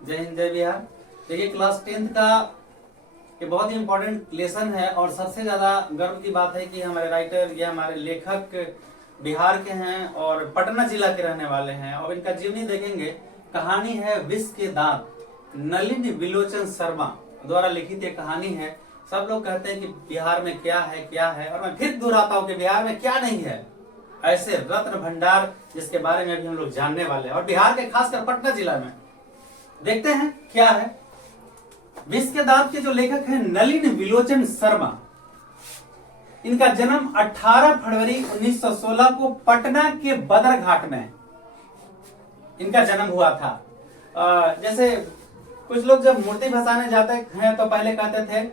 जय हिंद जय बिहार। देखिए क्लास 10th का ये बहुत ही इम्पोर्टेंट लेसन है और सबसे ज्यादा गर्व की बात है कि हमारे राइटर या हमारे लेखक बिहार के हैं और पटना जिला के रहने वाले हैं। और इनका जीवनी देखेंगे, कहानी है विष के दांत, नलिनी विलोचन शर्मा द्वारा लिखित ये कहानी है। सब लोग कहते हैं कि बिहार में क्या है और मैं फिर दोहराता हूँ कि बिहार में क्या नहीं है। ऐसे रत्न भंडार जिसके बारे में अभी हम लोग जानने वाले हैं और बिहार के खासकर पटना जिला में देखते हैं क्या है। विष के दांत के जो लेखक हैं नलिनी विलोचन शर्मा, इनका जन्म 18 फरवरी 1916 को पटना के बदरघाट में इनका जन्म हुआ था। जैसे कुछ लोग जब मूर्ति भसाने जाते हैं तो पहले कहते थे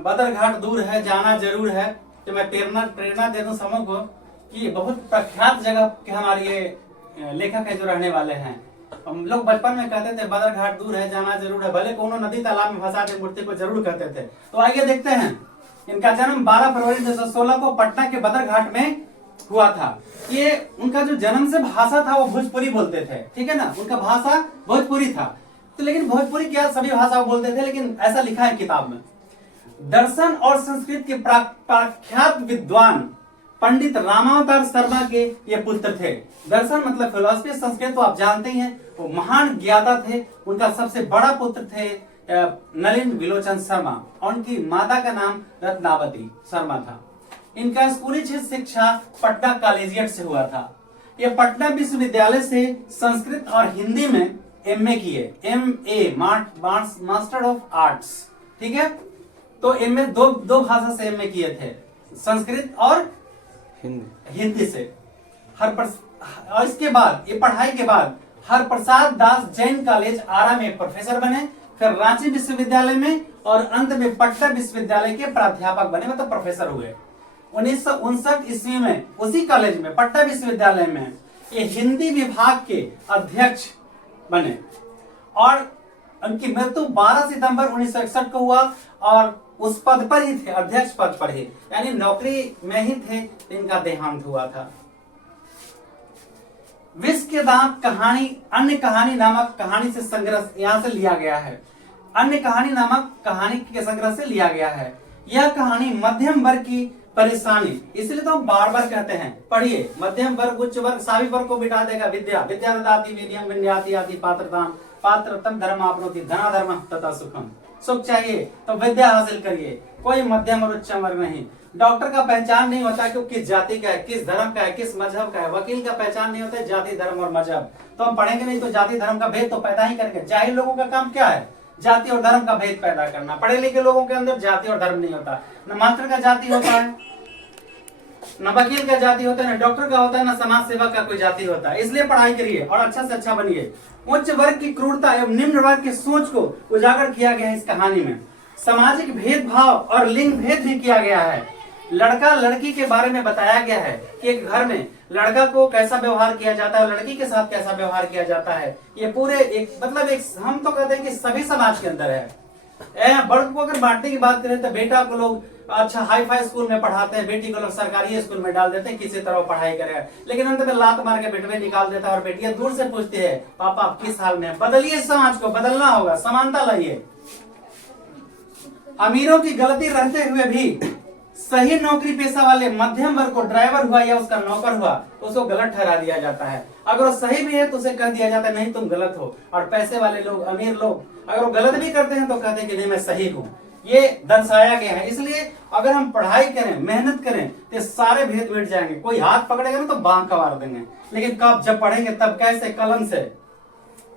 बदरघाट दूर है जाना जरूर है। तो मैं प्रेरणा दे दूं समूह को कि बहुत प्रख्यात जगह के हमारे ये लेखक है जो रहने वाले हैं। हम लोग बचपन में कहते थे बदरघाट दूर है जाना जरूर है, भले कोनो नदी तालाब में फंसा दे मूर्ति को जरूर कहते थे। तो आइए देखते हैं। इनका जन्म 12 फरवरी 1916 को पटना के बदरघाट में हुआ था। ये उनका जो जन्म से भाषा था वो भोजपुरी बोलते थे, ठीक है ना, उनका भाषा भोजपुरी था। तो लेकिन भोजपुरी क्या सभी भाषा बोलते थे, लेकिन ऐसा लिखा है किताब में। दर्शन और संस्कृत के प्रख्यात विद्वान पंडित रामावतार शर्मा के ये पुत्र थे। दर्शन मतलब फिलोसफी, संस्कृत तो आप जानते ही हैं, वो महान ज्ञाता थे। उनका सबसे बड़ा पुत्र थे नलिन विलोचन शर्मा और उनकी माता का नाम रत्नावती शर्मा था। इनका स्कूली शिक्षा पटना कॉलेजिएट से हुआ था। ये पटना विश्वविद्यालय से संस्कृत और हिंदी में एमए किए, MA मास्टर ऑफ आर्ट्स, ठीक है। तो एमए दो भाषा से एमए किए थे, संस्कृत और हिंदी से। और इसके बाद ये पढ़ाई के बाद हरप्रसाद दास जैन कॉलेज आरा में प्रोफेसर बने, फिर रांची विश्वविद्यालय में और अंत में पटना विश्वविद्यालय के प्राध्यापक बने, मतलब प्रोफेसर हुए। 1959 ईस्वी में उसी कॉलेज में पटना विश्वविद्यालय में ये हिंदी विभाग के अध्यक्ष बने और उनकी मृत्यु 12 सितंबर 1961 को हुआ और उस पद पर ही थे, अध्यक्ष पद पर ही, यानी नौकरी में ही थे। इनका देहांत हुआ था। विष के दांत कहानी अन्य कहानी नामक कहानी से संग्रह यहां से लिया गया है। अन्य कहानी नामक कहानी के संग्रह से लिया गया है। यह कहानी मध्यम वर्ग की परेशानी, इसलिए तो हम बार बार कहते हैं पढ़िए। मध्यम वर्ग, उच्च वर्ग, सभी वर्ग को बिठा देगा। विद्या विद्या ददाति विनयम विनयाति आदि पात्रताम पात्रतम धर्म आपनोति धनाधर्म तथा सुखम। सुख चाहिए तो विद्या हासिल करिए, कोई मध्यम और उच्च वर्ग नहीं। डॉक्टर का पहचान नहीं होता कि किस जाति का है, किस धर्म का है, किस मजहब का है। वकील का पहचान नहीं होता जाति धर्म और मजहब। तो हम पढ़ेंगे नहीं तो जाति धर्म का भेद तो पैदा ही करेंगे। जाहिल लोगों का काम क्या है? जाति और धर्म का भेद पैदा करना। पढ़े लिखे लोगों के अंदर जाति और धर्म नहीं होता। न मास्टर का जाति होता है, न वकील का जाति होता है, न डॉक्टर का होता है, न समाज सेवक का कोई जाति होता है। इसलिए पढ़ाई करिए और अच्छा से अच्छा बनिए। उच्च वर्ग की क्रूरता एवं निम्न वर्ग की सोच को उजागर किया गया है इस कहानी में। सामाजिक भेदभाव और लिंग भेद भी किया गया है। लड़का लड़की के बारे में बताया गया है कि एक घर में लड़का को कैसा व्यवहार किया जाता है, लड़की के साथ कैसा व्यवहार किया जाता है। ये पूरे एक मतलब एक हम तो कहते हैं कि सभी समाज के अंदर है। वर्ग को अगर बांटने की बात करें तो बेटा को लोग अच्छा हाई फाई स्कूल में पढ़ाते हैं, बेटी को लोग सरकारी स्कूल में डाल देते हैं, किसी तरह पढ़ाई करे। लेकिन अंत में लात मार के बेटवे निकाल देता है और बेटियां दूर से पूछती है पापा आप किस हाल में। बदलिए समाज को, बदलना होगा, समानता लाइए। अमीरों की गलती रहते हुए भी सही नौकरी पेशा वाले मध्यम वर्ग को ड्राइवर हुआ या उसका नौकर हुआ तो उसको गलत ठहरा दिया जाता है। अगर वो सही भी है तो उसे कह दिया जाता है नहीं तुम गलत हो। और पैसे वाले लोग, अमीर लोग अगर वो गलत भी करते हैं तो कहते हैं कि नहीं मैं सही हूँ। ये दर्शाया गया है। इसलिए अगर हम पढ़ाई करें, मेहनत करें तो सारे भेद मिट जाएंगे। कोई हाथ पकड़ेगा ना तो बांह कबार देंगे, लेकिन कब जब पढ़ेंगे तब कैसे? कलम से।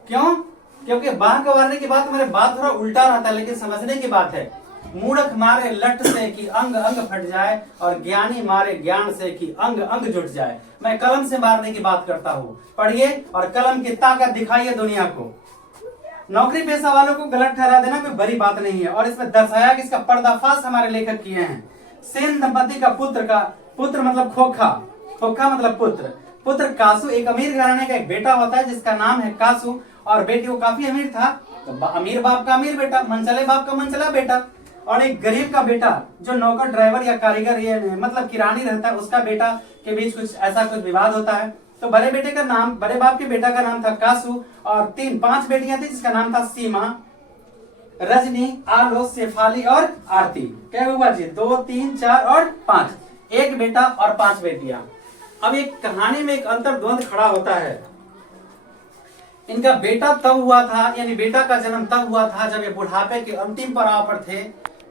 क्यों? क्योंकि बांह कबारने की बात मेरे बात थोड़ा उल्टा रहता है, लेकिन समझने की बात है। मूर्ख मारे लट से कि अंग अंग फट जाए और ज्ञानी मारे ज्ञान से कि अंग अंग जुट जाए। मैं कलम से मारने की बात करता हूँ। पढ़िए और कलम की ताकत दिखाइए दुनिया को। नौकरी पेशा वालों को गलत ठहरा देना कोई बड़ी बात नहीं है। और इसमें दर्शाया कि इसका पर्दाफाश हमारे लेखक किए हैं। सेन दंपति का पुत्र मतलब खोखा, खोखा मतलब पुत्र कासू एक अमीर घराने का एक बेटा होता है जिसका नाम है कासू। और बेटी वो काफी अमीर था, तो अमीर बाप का अमीर बेटा, मनचले बाप का मनचला बेटा। और एक गरीब का बेटा जो नौकर ड्राइवर या कारीगर ये मतलब किरानी रहता है, उसका बेटा के बीच कुछ ऐसा कुछ विवाद होता है। तो बड़े बेटे का नाम, बड़े बाप के बेटा का नाम था कासू, और 5 बेटियां थी जिसका नाम था सीमा, रजनी, आलो, शेफाली और आरती। क्या हुआ जी? 2, 3, 4 और 5, एक बेटा और 5 बेटियां। अब एक कहानी में एक अंतर्द्वंद खड़ा होता है। इनका बेटा तब हुआ था, यानी बेटा का जन्म तब हुआ था जब ये बुढ़ापे के अंतिम पड़ाव पर थे।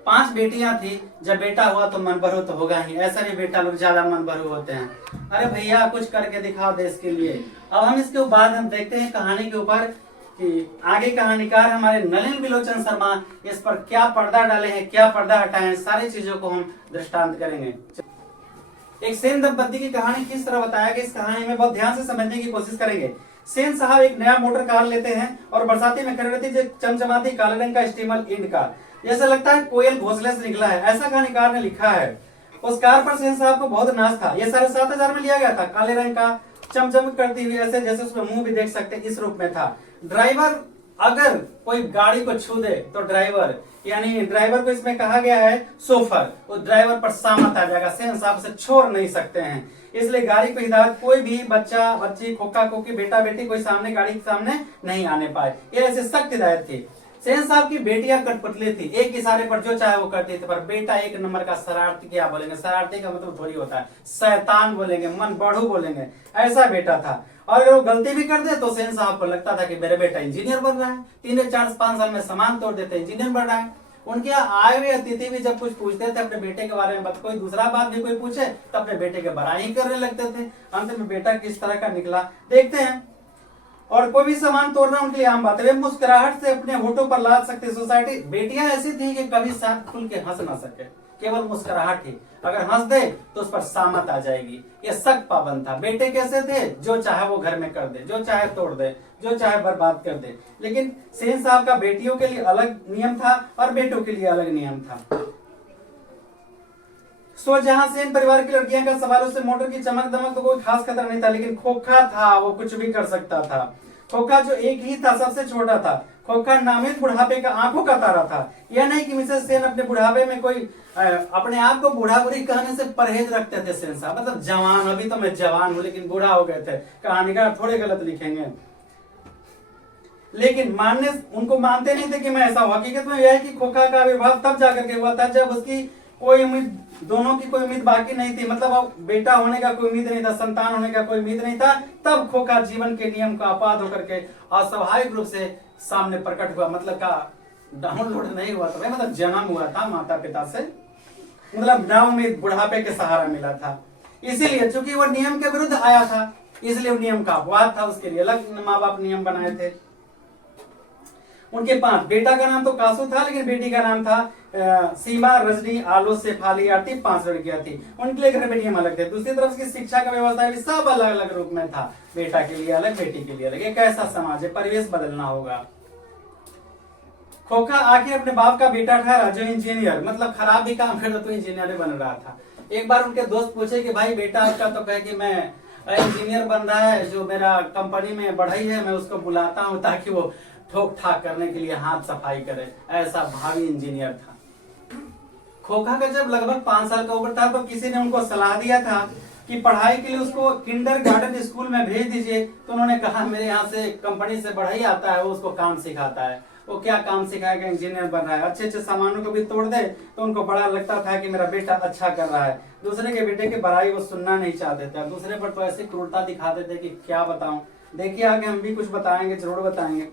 5 बेटियां थी, जब बेटा हुआ तो मन भरू तो होगा ही, ऐसा नहीं बेटा लोग ज्यादा मन भरू होते हैं। अरे भैया कुछ करके दिखाओ देश के लिए। अब हम इसके बाद हम देखते हैं कहानी के ऊपर कि आगे कहानीकार हमारे नलिन विलोचन शर्मा इस पर क्या पर्दा डाले हैं, क्या पर्दा हटाए हैं, सारी चीजों को हम दृष्टांत करेंगे। एक सेन दंपति की कहानी किस तरह बताया गया, इस कहानी में बहुत ध्यान से समझने की कोशिश करेंगे। सेन साहब एक नया मोटर कार लेते हैं और बरसाती में खड़ी रहती है, चमचमाती काले रंग का स्टीमर इंड का, जैसा लगता है कोयल घोंसले से निकला है, ऐसा कहानीकार ने लिखा है। उस कार पर सेन साहब को बहुत नाज था। ये 7,500 में लिया गया था, काले रंग का, चमचम करती हुई, ऐसे जैसे उसमें मुंह भी देख सकते हैं, इस रूप में था। ड्राइवर, अगर कोई गाड़ी को छू दे तो ड्राइवर, यानी ड्राइवर को इसमें कहा गया है सोफर, उस ड्राइवर पर सामत आ जाएगा, सेन साहब से छोड़ नहीं सकते हैं। इसलिए गाड़ी को हिदायत, कोई भी बच्चा बच्ची, खोखा खोखी, बेटा बेटी कोई सामने गाड़ी के सामने नहीं आने पाए, ये ऐसे सख्त हिदायत थी। सेन साहब की बेटियां कठपुतली थी, एक इशारे पर जो चाहे वो करती थी, पर बेटा एक नंबर का शरारती, क्या बोलेंगे, शरारती का मतलब थोड़ी होता है, शैतान बोलेंगे, मन बढ़ू बोलेंगे, ऐसा बेटा था। और अगर वो गलती भी कर दे तो सेन साहब को लगता था कि मेरा बेटा इंजीनियर बन रहा है, 3, 4, 5 साल में सामान तोड़ देते, इंजीनियर बन रहा है। उनके यहाँ आए हुए अतिथि भी जब कुछ पूछते थे अपने बेटे के बारे में, कोई दूसरा बात भी कोई पूछे तो अपने बेटे के बड़ाई ही करने लगते थे। अंत में बेटा किस तरह का निकला देखते हैं। और कोई भी सामान तोड़ना उनके लिए आम बात है, वे मुस्कुराहट से अपने होठों पर लाद सकते। सोसाइटी, बेटियां ऐसी थी कि कभी साथ खुल के हंस ना सके, केवल मुस्कुराहट ही, अगर हंस दे तो उस पर सामत आ जाएगी, ये सख्त पाबंद था। बेटे कैसे थे, जो चाहे वो घर में कर दे, जो चाहे तोड़ दे, जो चाहे बर्बाद कर दे। लेकिन सेन साहब का बेटियों के लिए अलग नियम था और बेटों के लिए अलग नियम था। सो जहां सेन परिवार की लड़कियां का सवाल, उससे मोटर की चमक दमक तो कोई खास खतरा नहीं था, लेकिन खोखा था, वो कुछ भी कर सकता था। खोखा जो एक ही था, सबसे छोटा था। खोखा नामित बुढ़ापे का आंखों का तारा था। यह नहीं कि मिसेस सेन अपने बुढ़ापे में कोई अपने आप को बूढ़ा बुढ़ी कहने से परहेज रखते थे। सेन साहब मतलब जवान, अभी तो मैं जवान हूं लेकिन बूढ़ा हो गए थे, कहानीकार थोड़े गलत लिखेंगे। लेकिन मानने, उनको मानते नहीं थे कि मैं ऐसा हूं। हकीकत में यह है कि खोखा का आविर्भाव तब जाकर के हुआ था जब उसकी कोई उम्मीद, दोनों की कोई उम्मीद बाकी नहीं थी, मतलब अब बेटा होने का कोई उम्मीद नहीं था, संतान होने का कोई उम्मीद नहीं था। तब खोखा जीवन के नियम का आपाद होकर के अस्वाभाविक रूप से सामने प्रकट हुआ, मतलब का डाउनलोड नहीं हुआ था भाई, मतलब जन्म हुआ था माता पिता से, मतलब ना उम्मीद, बुढ़ापे के सहारा मिला था। इसीलिए चूंकि वो नियम के विरुद्ध आया था, इसलिए वो नियम का अपवाद था, उसके लिए अलग माँ बाप नियम बनाए थे। उनके 5 बेटा का नाम तो कासू था, लेकिन बेटी का नाम था सीमा, रजनी, आलो, शेफाली, आरती, 5 लड़कियां थी। उनके लिए घर में नियम अलग थे। दूसरी तरफ की शिक्षा का व्यवस्था भी सब अलग अलग रूप में था, बेटा के लिए अलग, बेटी के लिए अलग। एक ऐसा समाज है, परिवेश बदलना होगा। खोखा आखिर अपने बाप का बेटा ठहरा जो इंजीनियर, मतलब खराब भी काम कर तो इंजीनियर बन रहा था। एक बार उनके दोस्त पूछे कि भाई बेटा आपका तो कहे कि मैं इंजीनियर बन रहा है, जो मेरा कंपनी में बढ़ई है मैं उसको बुलाता हूँ ताकि वो ठोक ठाक करने के लिए हाथ सफाई करे, ऐसा भावी इंजीनियर था। खोखा का जब लगभग 5 साल का उम्र था तो किसी ने उनको सलाह दिया था कि पढ़ाई के लिए उसको किंडरगार्टन स्कूल में भेज दीजिए। तो उन्होंने कहा मेरे यहाँ से कंपनी से बढ़ई आता है, वो उसको काम सिखाता है। वो क्या काम सिखाएगा, इंजीनियर बन रहा है, अच्छे अच्छे सामानों को भी तोड़ दे। तो उनको बड़ा लगता था कि मेरा बेटा अच्छा कर रहा है। दूसरे के बेटे की बड़ाई वो सुनना नहीं चाहते थे। दूसरे पर तो ऐसी क्रूरता दिखाते थे कि क्या बताऊं। देखिए आगे हम भी कुछ बताएंगे, जरूर बताएंगे।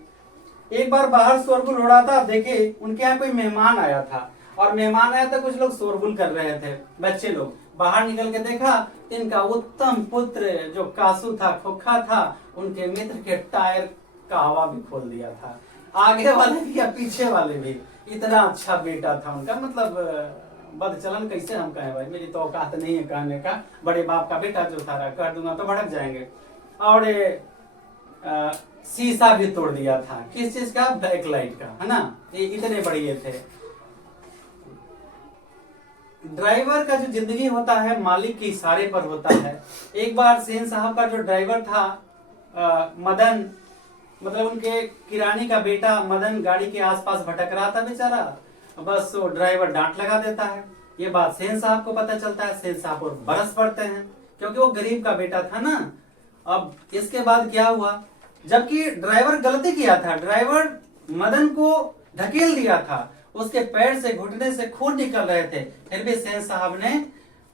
एक बार बाहर शोरगुल हो रहा था, देखे उनके यहाँ कोई मेहमान आया था, और मेहमान आया था, कुछ लोग शोरगुल कर रहे थे, बच्चे लोग। बाहर निकल के देखा, इनका उत्तम पुत्र जो कासू था, खोखा था, उनके मित्र के टायर का हवा भी खोल दिया था, आगे वाले भी या पीछे वाले भी। इतना अच्छा बेटा था उनका, मतलब बदचलन कैसे हम कहें भाई, मेरी तो औकात नहीं है कहने का। बड़े बाप का बेटा जो था, कर दूंगा तो भड़क जाएंगे। और शीशा भी तोड़ दिया था, किस चीज का, बैकलाइट का, है ना, ये इतने बढ़िए थे। ड्राइवर का जो जिंदगी होता है मालिक के इशारे पर होता है। एक बार सेन साहब का जो ड्राइवर था मदन, मतलब उनके किरानी का बेटा मदन गाड़ी के आसपास भटक रहा था बेचारा, बस वो ड्राइवर डांट लगा देता है। ये बात सेन साहब को पता चलता है। सेन साहब और बरस पड़ते हैं, क्योंकि वो गरीब का बेटा था ना, अब इसके बाद क्या हुआ, जबकि ड्राइवर गलती किया था, ड्राइवर मदन को ढकेल दिया था, उसके पैर से घुटने से खून निकल रहे थे, फिर भी सेन साहब ने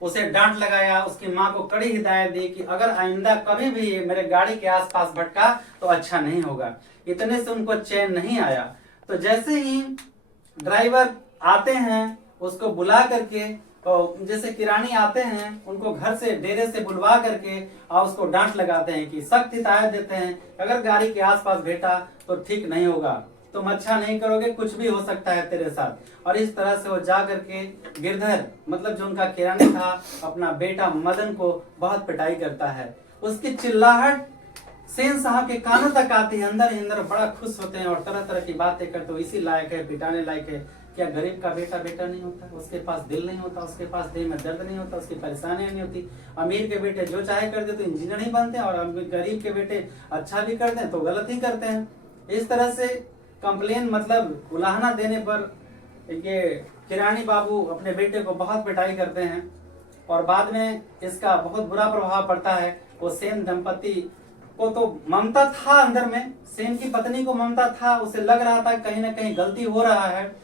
उसे डांट लगाया, उसकी माँ को कड़ी हिदायत दी कि अगर आइंदा कभी भी मेरे गाड़ी के आसपास भटका तो अच्छा नहीं होगा। इतने से उनको चैन नहीं आया, तो जैसे ही ड्राइवर आते हैं उसको बुला करके, जैसे किरानी आते हैं उनको घर से डेरे से बुलवा करके और उसको डांट लगाते हैं कि सख्त हिदायत देते हैं, अगर गाड़ी के आसपास भेटा तो ठीक नहीं होगा, तुम अच्छा नहीं करोगे, कुछ भी हो सकता है तेरे साथ। और इस तरह से वो जा करके गिरधर मतलब जो उनका किरानी था अपना बेटा मदन को बहुत पिटाई करता है। उसकी चिल्लाहट सेन साहब के कानों तक आती है, अंदर ही अंदर बड़ा खुश होते हैं और तरह तरह की बातें करते हो, इसी लायक है, पिटाने लायक है। क्या गरीब का बेटा बेटा नहीं होता, उसके पास दिल नहीं होता, उसके पास दिल में दर्द नहीं होता, उसकी परेशानियां नहीं होती। अमीर के बेटे जो चाहे कर दे तो इंजीनियर नहीं बनते, और गरीब के बेटे अच्छा भी कर दें तो गलत ही करते हैं। इस तरह से कंप्लेन मतलब उलाहना देने पर ये किरानी बाबू अपने बेटे को बहुत पिटाई करते हैं, और बाद में इसका बहुत बुरा प्रभाव पड़ता है। वो सेन दंपति को तो ममता था अंदर में, सेन की पत्नी को ममता था, उसे लग रहा था कहीं ना कहीं गलती हो रहा है,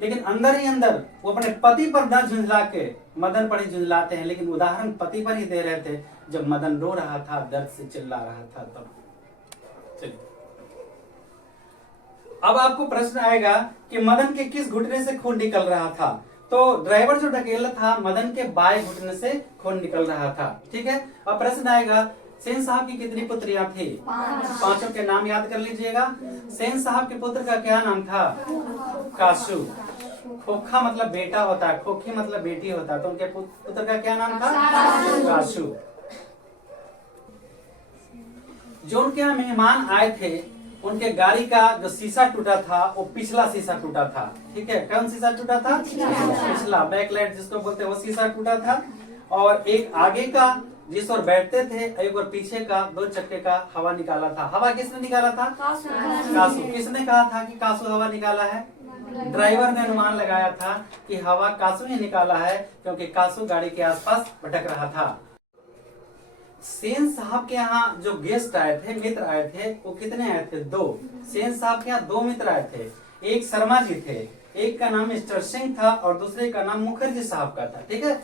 लेकिन अंदर ही अंदर वो अपने पति पर न झुंझला के मदन पर ही झुंझलाते हैं। लेकिन उदाहरण पति पर ही दे रहे थे, जब मदन रो रहा था, दर्द से चिल्ला रहा था तब। चलिए अब आपको प्रश्न आएगा कि मदन के किस घुटने से खून निकल रहा था। तो ड्राइवर जो ढकेला था मदन के बाएं घुटने से खून निकल रहा था, ठीक है। अब प्रश्न आएगा सेन साहब की कितनी पुत्रियां थी? 5 के नाम याद कर लीजिएगा। सेन साहब के पुत्र का क्या नाम था? कासू। खोखा मतलब बेटा होता है, खोखी मतलब बेटी होता है, तो उनके पुत्र का क्या नाम था? कासू। जो उनके यहाँ मेहमान आए थे उनके गाड़ी का जो शीशा टूटा था वो पिछला शीशा टूटा था, ठीक है। कौन शीशा टूटा था? पिछला, बैकलाइट जिसको बोलते हैं, वो शीशा टूटा था। और एक आगे का जिस ओर बैठते थे, एक और पीछे का 2 चक्के का हवा निकाला था। हवा किसने निकाला था? कासू। किसने कहा था कि कासू हवा निकाला है? ड्राइवर ने अनुमान लगाया था कि हवा कासू ने निकाला है, क्योंकि कासू गाड़ी के आसपास भटक रहा था। सेन साहब के यहाँ जो गेस्ट आए थे, मित्र आए थे, वो कितने आए थे? 2। सेन साहब के यहाँ 2 मित्र आए थे, एक शर्मा जी थे, एक का नाम मिस्टर सिंह था और दूसरे का नाम मुखर्जी साहब का था, ठीक है।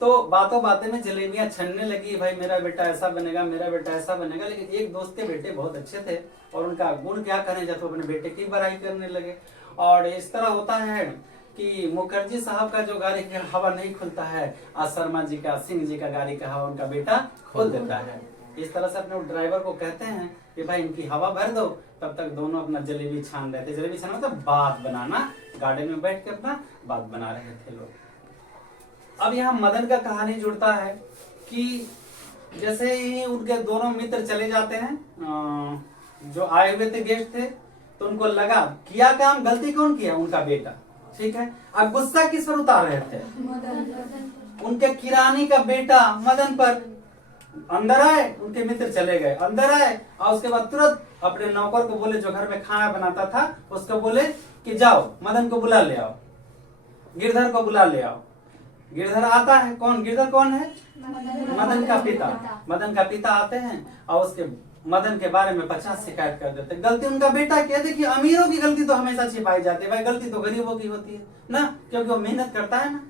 तो बातों बातें में जलेबियां छनने लगी, भाई मेरा बेटा ऐसा बनेगा, मेरा बेटा ऐसा बनेगा। लेकिन एक दोस्त के बेटे बहुत अच्छे थे और उनका गुण क्या करें, जब तो अपने बेटे की बड़ाई करने लगे। और इस तरह होता है कि मुखर्जी साहब का जो गाड़ी का हवा नहीं खुलता है, आज शर्मा जी का, सिंह जी का गाड़ी का हवा उनका बेटा खोल देता है। इस तरह से अपने ड्राइवर को कहते हैं कि भाई इनकी हवा भर दो। तब तक दोनों अपना जलेबी छान रहे थे। जलेबी छाना मतलब बात बनाना, गाड़ी में बैठ के अपना बात बना रहे थे लोग। अब यहाँ मदन का कहानी जुड़ता है कि जैसे ही उनके दोनों मित्र चले जाते हैं, जो आए हुए थे गेस्ट थे, तो उनको लगा किया काम गलती कौन किया? उनका बेटा, ठीक है। अब गुस्सा किस पर उतार रहे थे? उनके किरानी का बेटा मदन पर। अंदर आए, उनके मित्र चले गए, अंदर आए और उसके बाद तुरंत अपने नौकर को बोले, जो घर में खाना बनाता था, उसको बोले कि जाओ मदन को बुला ले आओ, गिरधर को बुला ले आओ। गिरधर आता है। कौन गिरधर? कौन है? मदन का पिता। मदन का पिता आते हैं और उसके मदन के बारे में 50 शिकायत कर देते। गलती उनका बेटा क्या? देखिए अमीरों की गलती तो हमेशा छिपाई जाती है, भाई गलती तो गरीबों की होती है ना, क्योंकि वो मेहनत करता है ना।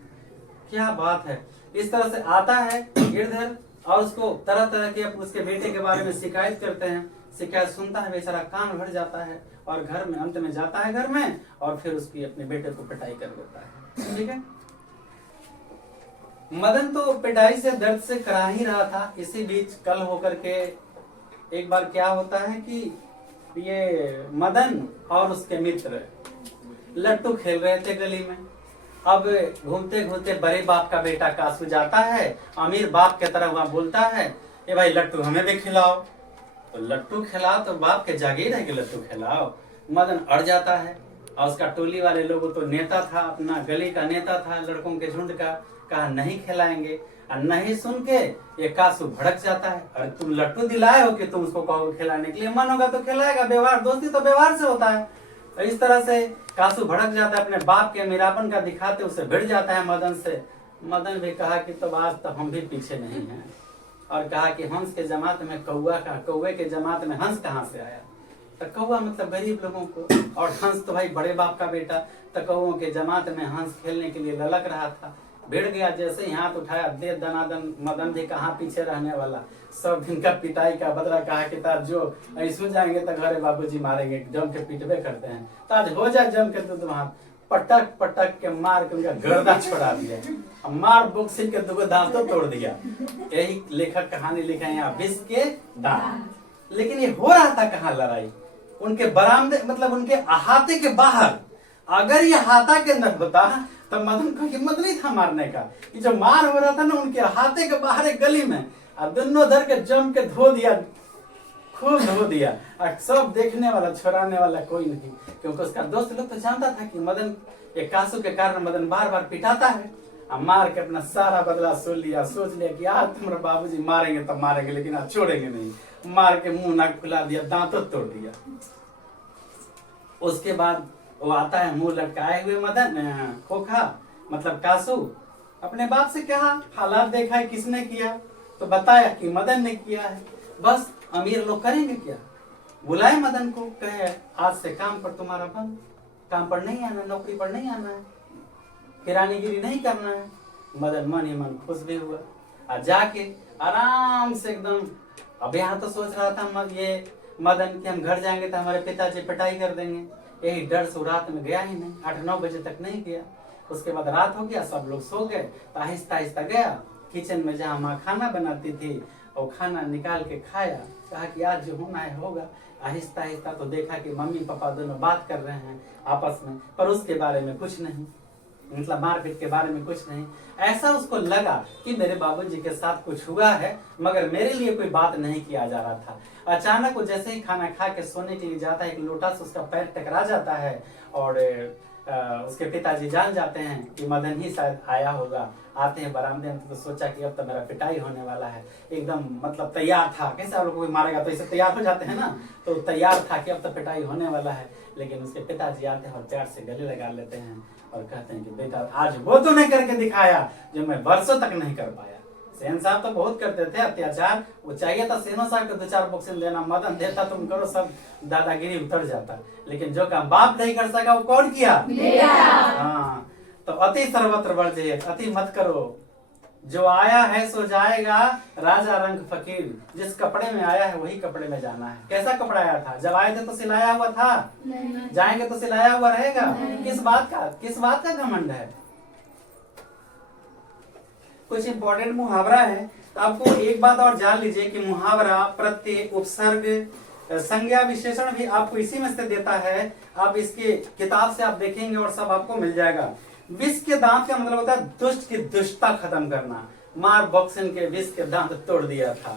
क्या बात है। इस तरह से आता है गिरधर और उसको तरह तरह के उसके बेटे के बारे में शिकायत करते हैं। शिकायत सुनता है, बेचारा कान भर जाता है और घर में अंत में जाता है घर में और फिर उसकी अपने बेटे को पिटाई कर देता है, ठीक है। मदन तो पिटाई से दर्द से करा ही रहा था। इसी बीच कल होकर के एक बार क्या होता है कि ये मदन और उसके मित्र लट्टू खेल रहे थे गली में। अब घूमते घूमते बड़े बाप का बेटा कासू जाता है, अमीर बाप के तरह वहां बोलता है, ये भाई लट्टू हमें भी खिलाओ। तो लट्टू खिलाओ तो बाप के जागीर है कि लट्टू खिलाओ। मदन अड़ जाता है और उसका टोली वाले लोगों तो नेता था, अपना गली का नेता था लड़कों के झुंड का, कहा नहीं खिलाएंगे। और नहीं सुन के ये कासू भड़क जाता है, अरे तुम लट्टू दिलाए हो कि तुम उसको कहोगे खिलाने के लिए, मन होगा तो खिलाएगा, व्यवहार दोस्ती तो व्यवहार से होता है। तो इस तरह से कासू भड़क जाता है, अपने बाप के अमीरापन का दिखाते उसे भिड़ जाता है मदन से। मदन भी कहा कि तो आज तो हम भी पीछे नहीं हैं, और कहा कि हंस के जमात में कौवे के जमात में हंस कहाँ से आया। तो कौवा मतलब गरीब लोगों को, और हंस तो भाई बड़े बाप का बेटा। तो कौवों के जमात में हंस खेलने के लिए ललक रहा था। भिड़ गया, जैसे ही हाथ उठाया दे दनादन, मदन भी कहाँ पीछे रहने वाला, सब दिन का पिटाई का बदला। कहा कि तार जो ऐसो जाएंगे तो घरे बाबूजी मारेंगे, जम के पिटवे करते हैं, तो आज हो जाए जम के दूध वहां। पटक पटक के मार के उनका गर्दा छोड़ा दिया, मार बॉक्सिंग के दुगो दांत तो तोड़ दिया। यही लेखक कहानी लिखा है यहाँ, विष के दांत। लेकिन ये हो रहा था कहाँ लड़ाई, उनके बरामदे मतलब उनके अहाते के बाहर। अगर ये अहाता के अंदर होता तब मदन को हिम्मत नहीं था मारने का। कि जो मार हो रहा था ना उनके अहाते के बाहर एक गली में, और दोनों धर के जम के धो दिया, खूब धो दिया। और सब देखने वाला छुड़ाने वाला कोई नहीं, क्योंकि उसका दोस्त लोग तो जानता था कि मदन एक कासू के कारण मदन बार बार पिटाता है। अब मार के अपना सारा बदला सुन लिया, सोच लिया कि आज तुम्हारे बाबूजी मारेंगे तब मारेंगे, लेकिन आज छोड़ेंगे नहीं। मार के मुंह नाक फुला दिया, दांतों तोड़ दिया। उसके बाद वो आता है मुंह लटकाए हुए मदन, खोखा मतलब कासू। अपने बाप से कहा, हालात देखा है किसने किया, तो बताया कि मदन ने किया है। बस अमीर लोग करेंगे क्या, बुलाए मदन को, कहे आज से काम पर तुम्हारा बंद, काम पर नहीं आना, नौकरी पर नहीं आना है, किरानीगिरी नहीं करना है। मदन मन ही मन खुश भी हुआ, और जाके आराम से एकदम। अब यहाँ तो सोच रहा था ये मदन कि हम घर जाएंगे तो हमारे पिताजी पिटाई कर देंगे, यही डर से रात में गया ही नहीं, 8-9 बजे तक नहीं गया। उसके बाद रात हो गया, सब लोग सो गए, तो आहिस्ता आहिस्ता गया किचन में जहाँ माँ खाना बनाती थी, और खाना निकाल के खाया। कहा कि आज जो होना है होगा। आहिस्ता आहिस्ता तो देखा कि मम्मी पापा दोनों बात कर रहे हैं आपस में, पर उसके बारे में कुछ नहीं, मतलब मारपीट के बारे में कुछ नहीं। ऐसा उसको लगा कि मेरे बाबूजी के साथ कुछ हुआ है, मगर मेरे लिए कोई बात नहीं किया जा रहा था। अचानक वो जैसे ही खाना खा के सोने के लिए जाता है, एक लोटा से उसका पैर टकरा जाता है, और उसके पिताजी जान जाते हैं कि मदन ही शायद आया होगा। आते हैं बरामदे में, तो सोचा कि अब तो मेरा पिटाई होने वाला है। एकदम मतलब तैयार था, कैसे आप लोग कोई मारेगा तो इसे तैयार हो जाते हैं ना, तो तैयार था कि अब तो पिटाई होने वाला है। लेकिन उसके पिताजी आते हैं और प्यार से गले लगा लेते हैं और कहते हैं कि बेटा आज वो तूने करके दिखाया जो मैं वर्षों तक नहीं कर पाया। सेन साहब तो बहुत करते थे अत्याचार, वो चाहिए था सेनो साहब को 2-4 बॉक्सिंग देना, मदन देता तुम करो, सब दादागिरी उतर जाता। लेकिन जो काम बाप नहीं कर सका वो कौन किया? हाँ, तो अति सर्वत्र वर्जयेत, अति मत करो। जो आया है सो जाएगा, राजा रंग फकीर, जिस कपड़े में आया है वही कपड़े में जाना है। कैसा कपड़ा आया था? जब आए थे तो सिलाया हुआ था, जाएंगे तो सिलाया हुआ रहेगा। किस बात का घमंड है? कुछ इंपॉर्टेंट मुहावरा है, तो आपको एक बात और जान लीजिए कि मुहावरा, प्रत्यय, उपसर्ग, संज्ञा, विशेषण भी आपको इसी में से देता है। आप इसके किताब से आप देखेंगे और सब आपको मिल जाएगा। विष के दांत का मतलब होता है दुष्ट की दुष्टता खत्म करना। मार बॉक्सिंग के विष के दांत तोड़ दिया था।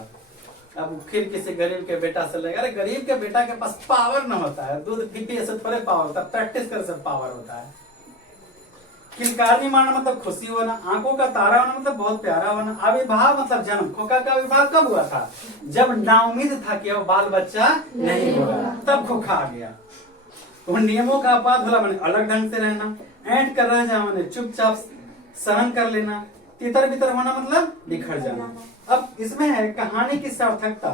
अब फिर किसी गरीब के बेटा से लगा, अरे गरीब के बेटा के पास पावर न होता है, दूध पीपी से थोड़े पावर होता है, प्रैक्टिस कर से पावर होता है। किलकारी मारना मतलब खुशी होना, आंखों का तारा होना मतलब बहुत प्यारा होना, आविर्भाव मतलब जन्म। खोखा का आविर्भाव कब हुआ था? जब नाउमीद था कि अब बाल बच्चा नहीं होगा, तब खोखा आ गया। तो नियमों का अपवाद होला मैंने अलग ढंग से रहना, ऐंठ कर रह जा मैंने चुपचाप सहन कर लेना, तितर बितर होना मतलब बिखर जाना। अब इसमें है कहानी की सार्थकता।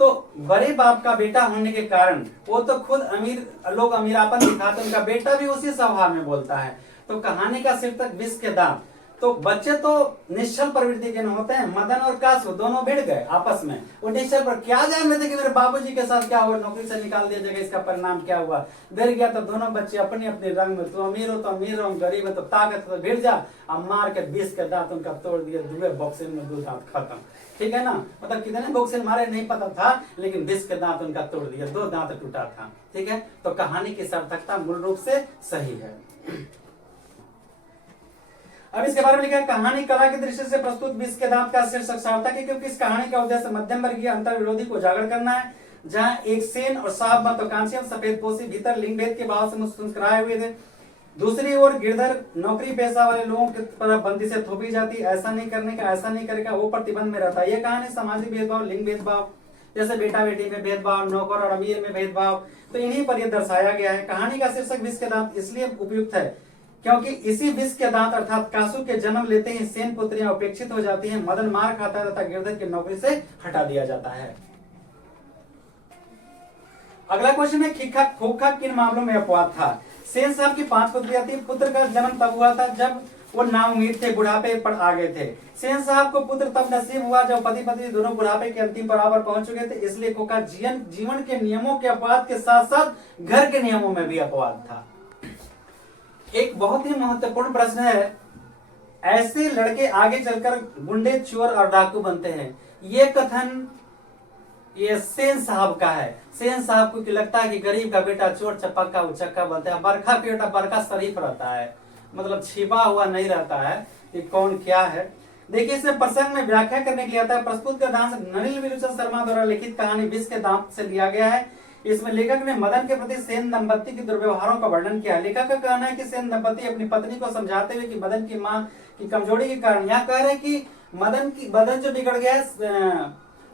तो बड़े बाप का बेटा होने के कारण वो तो खुद अमीर, लोग अमीरापन दिखाते, उनका बेटा भी उसी स्वभाव में बोलता है। तो कहानी का शीर्षक विष के दांत। तो बच्चे तो निश्चल प्रवृत्ति के न होते हैं। मदन और कासू दोनों भिड़ गए आपस में, वो निश्चल पर क्या जान रहे थे कि मेरे बाबूजी के साथ क्या हुआ, नौकरी से निकाल दिया जाएगा, इसका परिणाम क्या हुआ। भिड़ गया तो दोनों बच्चे अपने अपने रंग में, तो अमीर हो तो अमीर हो, गरीब है तो ताकत हो तो भिड़ जा। अब मार के विष के दांत उनका तोड़ दिया, दुए बॉक्सिंग में 2 दांत खत्म। ठीक है ना, मतलब कितने बॉक्सिंग मारे नहीं पता था, लेकिन विष के दांत उनका तोड़ दिया, 2 दांत टूटा था। ठीक है, तो कहानी की सार्थकता मूल रूप से सही है। अब इसके बारे में लिखा है, कहानी कला की दृष्टि से प्रस्तुत विष के दांत का शीर्षक सार्थक है, क्योंकि इस कहानी का उद्देश्य मध्यम वर्गीय अंतर विरोधी को उजागर करना है, जहां एक सेन और साहब महत्वाकांक्षी सफेद पोशी भीतर लिंग भेद के भाव से मुस्कुराए हुए थे। दूसरी ओर गिरधर नौकरी पेशा वाले लोगों की तरफ बंदी से थोपी जाती, ऐसा नहीं करने का, ऐसा नहीं करेगा, वो प्रतिबंध में रहता है। यह कहानी सामाजिक भेदभाव, लिंग भेदभाव, जैसे बेटा बेटी में भेदभाव, नौकर और अमीर में भेदभाव, तो इन्हीं पर यह दर्शाया गया है। कहानी का शीर्षक विष के दांत इसलिए उपयुक्त है क्योंकि इसी विष के दांत अर्थात कासू के जन्म लेते ही सेन पुत्रियां उपेक्षित हो जाती हैं, मदन मार खाता है तथा गिरधर की नौकरी से हटा दिया जाता है। अगला क्वेश्चन है खिक्खा खोखा किन मामलों में अपवाद था? सेन साहब की 5 पुत्रियां थी। पुत्र का जन्म तब हुआ था जब वो नाउम्मीद थे, बुढ़ापे पर आ गए थे। सेन साहब को पुत्र तब नसीब हुआ जब पति पत्नी दोनों बुढ़ापे के अंतिम पड़ाव पर पहुंच चुके थे। इसलिए खोखा जीवन के नियमों के अपवाद के साथ साथ घर के नियमों में भी अपवाद था। एक बहुत ही महत्वपूर्ण प्रश्न है, ऐसे लड़के आगे चलकर गुंडे, चोर और डाकू बनते हैं। ये कथन ये सेन साहब का है। सेन साहब को लगता है कि गरीब का बेटा चोर चपक्का उचक्का बनता है, बरखा का बेटा बरखा शरीफ रहता है, मतलब छिपा हुआ नहीं रहता है कि कौन क्या है। देखिए इसमें प्रसंग में व्याख्या करने के लिए आता है। प्रस्तुत का दांत नलिन विलोचन शर्मा द्वारा लिखित कहानी विष के दांत से लिया गया है। इसमें लेखक ने मदन के प्रति सेन दंपति के दुर्व्यवहारों का वर्णन किया। लेखक का कहना है कि सेन दंपति अपनी पत्नी को समझाते हुए कि मदन की मां की कमजोरी के कारण, यह कह रहे हैं कि मदन जो बिगड़ गया है,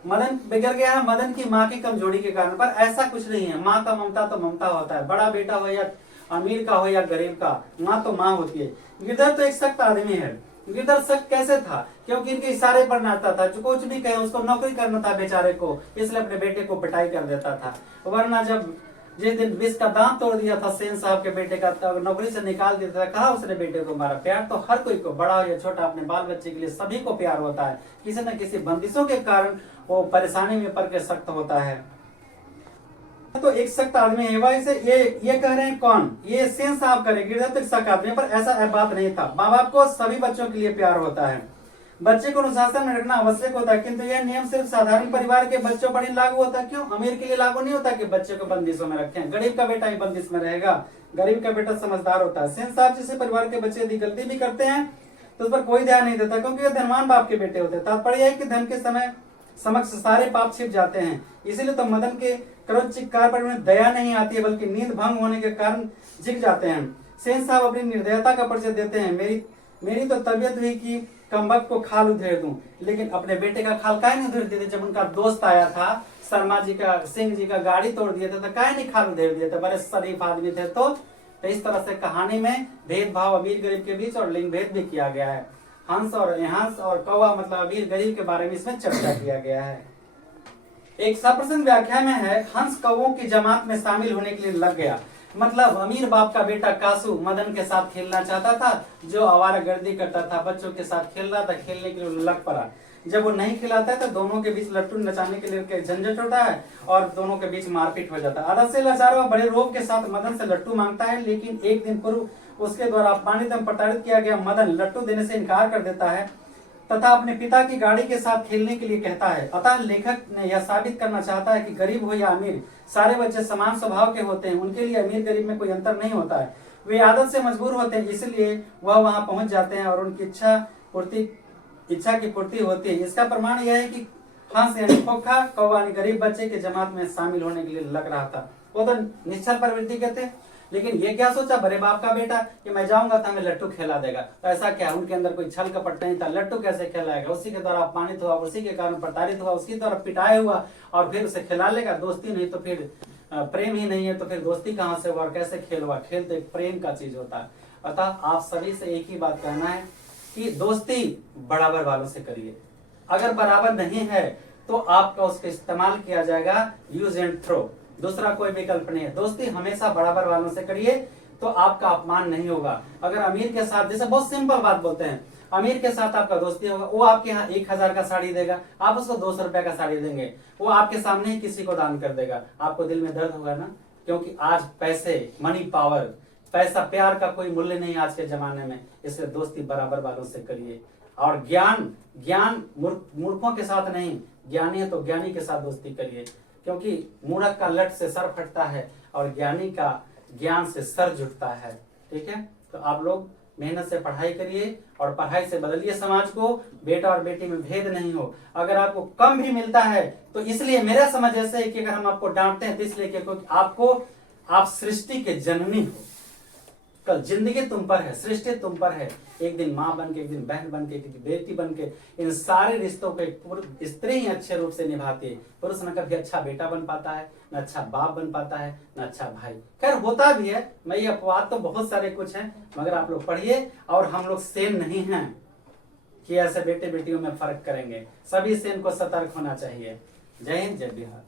मदन बिगड़ गया है मदन की माँ की कमजोरी के कारण। पर ऐसा कुछ नहीं है, माँ का ममता तो ममता होता है, बड़ा बेटा हो या अमीर का हो या गरीब का, माँ तो माँ होती है। गिरधर तो एक सख्त आदमी है। गिरधर सख्त कैसे था? क्योंकि इनके इशारे पर नाचता था, जो कुछ भी कहे उसको नौकरी करना था बेचारे को, इसलिए अपने बेटे को पिटाई कर देता था। वरना जब जिस दिन विष का दांत तोड़ दिया था सेन साहब के बेटे का, तब नौकरी से निकाल दिया था, कहा उसने बेटे को मारा। प्यार तो हर कोई को, बड़ा हो या छोटा, अपने बाल बच्चे के लिए सभी को प्यार होता है। किसी न किसी बंदिशों के कारण वो परेशानी में पड़ के सख्त होता है। तो एक सख्त आदमी है। वैसे ये कह रहे हैं कौन? ये सेन साहब कह रहे, गिरधर तो एक सख्त आदमी, पर ऐसा बात नहीं था। माँ बाप को सभी बच्चों के लिए प्यार होता है, बच्चे को अनुशासन में रखना आवश्यक होता है, किंतु यह नियम सिर्फ साधारण परिवार के बच्चों पर ही लागू होता है। क्यों? अमीर के लिए लागू नहीं होता कि बच्चे को बंदिशों में रखें। गरीब का बेटा ही बंदिश में रहेगा, गरीब का बेटा समझदार होता है। सेन साहब जैसे परिवार के बच्चे यदि गलती भी करते हैं तो उस पर कोई ध्यान नहीं देता, क्योंकि वे धनवान बाप के बेटे होते हैं। तात्पर्य है कि धन के समय समक्ष सारे पाप छिप जाते हैं। इसीलिए तो मदन के क्रोध चिक्कार पर उन्हें दया नहीं आती है, बल्कि नींद भंग होने के कारण झिक जाते हैं। सेन साहब अपनी निर्दयता का परिचय देते हैं। मेरी तो तबीयत हुई कि कमबख्त को खाल उधेड़ दूं, लेकिन अपने बेटे का खाल काहे नहीं उधेड़ देते? जब उनका दोस्त आया था शर्मा जी का, सिंह जी का गाड़ी तोड़ दिया था, तो काहे नहीं खाल उधेड़ दिया था? बड़े शरीफ आदमी थे। तो इस तरह से कहानी में भेदभाव अमीर गरीब के बीच और लिंग भेद भी किया गया है। हंस और कौवा मतलब अमीर गरीब के बारे में इसमें चर्चा किया गया है। एक सप्रसंग व्याख्या में है, हंस कौवों की जमात में शामिल होने के लिए लग गया। मतलब अमीर बाप का बेटा कासू मदन के साथ खेलना चाहता था, जो आवारागर्दी करता था, बच्चों के साथ खेल रहा था, खेलने के लिए लग पड़ा। जब वो नहीं खिलाता है तो दोनों के बीच लट्टू नचाने के लिए झंझट होता है और दोनों के बीच मारपीट हो जाता है। आदत से लाचार हुआ बड़े रोब के साथ मदन से लट्टू मांगता है, लेकिन एक दिन पूर्व उसके द्वारा अपमानित एवं प्रताड़ित किया गया मदन लट्टू देने से इनकार कर देता है तथा अपने पिता की गाड़ी के साथ खेलने के लिए कहता है। अतः लेखक ने यह साबित करना चाहता है कि गरीब हो या अमीर, सारे बच्चे समान स्वभाव के होते हैं। उनके लिए अमीर गरीब में कोई अंतर नहीं होता है। वे आदत से मजबूर होते हैं, इसलिए वह वहां पहुंच जाते हैं और उनकी इच्छा की पूर्ति होती है। इसका प्रमाण यह है कि हंस यानी खोखा कौवा यानी गरीब बच्चे के जमात में शामिल होने के लिए लग रहा था। वो तो निश्चल प्रवृत्ति के थे, लेकिन ये क्या सोचा बड़े बाप का बेटा कि मैं जाऊंगा तो हमें लट्टू खेला देगा। तो ऐसा क्या, उनके अंदर कोई छल कपट नहीं था। लट्टू कैसे खिलाएगा? उसी के द्वारा अपमानित हुआ, उसी के कारण प्रताड़ित हुआ, उसकी द्वारा पिटाया हुआ और फिर उसे खिला लेगा। दोस्ती नहीं तो फिर प्रेम ही नहीं है तो फिर दोस्ती कहाँ से हुआ, कैसे खेल हुआ? खेल तो एक प्रेम का चीज होता है। अतः आप सभी से एक ही बात कहना है कि दोस्ती बराबर वालों से करिए। अगर बराबर नहीं है तो आपका उसका इस्तेमाल किया जाएगा, यूज एंड थ्रो, दूसरा कोई विकल्प नहीं है। दोस्ती हमेशा बराबर वालों से करिए तो आपका अपमान नहीं होगा। अगर अमीर के साथ, जैसे बहुत सिंपल बात बोलते हैं, अमीर के साथ आपका दोस्ती होगा, वो आपके यहाँ 1000 का साड़ी देगा, आप उसको 200 रुपए का साड़ी देंगे, वो आपके सामने ही किसी को दान कर देगा, आपको दिल में दर्द होगा ना। क्योंकि आज पैसे, मनी पावर, पैसा, प्यार का कोई मूल्य नहीं आज के जमाने में। इसलिए दोस्ती बराबर वालों से करिए। और ज्ञान मूर्खों के साथ नहीं, ज्ञानी है तो ज्ञानी के साथ दोस्ती करिए, क्योंकि मूर्ख का लट से सर फटता है और ज्ञानी का ज्ञान से सर झुकता है। ठीक है, तो आप लोग मेहनत से पढ़ाई करिए और पढ़ाई से बदलिए समाज को। बेटा और बेटी में भेद नहीं हो। अगर आपको कम भी मिलता है तो इसलिए मेरा समझ ऐसे है कि अगर हम आपको डांटते हैं तो इसलिए क्योंकि आप सृष्टि के जननी हो। कल जिंदगी तुम पर है, सृष्टि तुम पर है। एक दिन माँ बन के, एक दिन बहन बन के, एक दिन बेटी बन के, इन सारे रिश्तों को एक स्त्री ही अच्छे रूप से निभाती है। पुरुष न कभी अच्छा बेटा बन पाता है, न अच्छा बाप बन पाता है, न अच्छा भाई। खैर होता भी है, मैं ये अपवाद तो बहुत सारे कुछ हैं, मगर आप लोग पढ़िए। और हम लोग सेम नहीं हैं कि ऐसे बेटे बेटियों में फर्क करेंगे, सभी से इनको सतर्क होना चाहिए। जय हिंद, जय बिहार।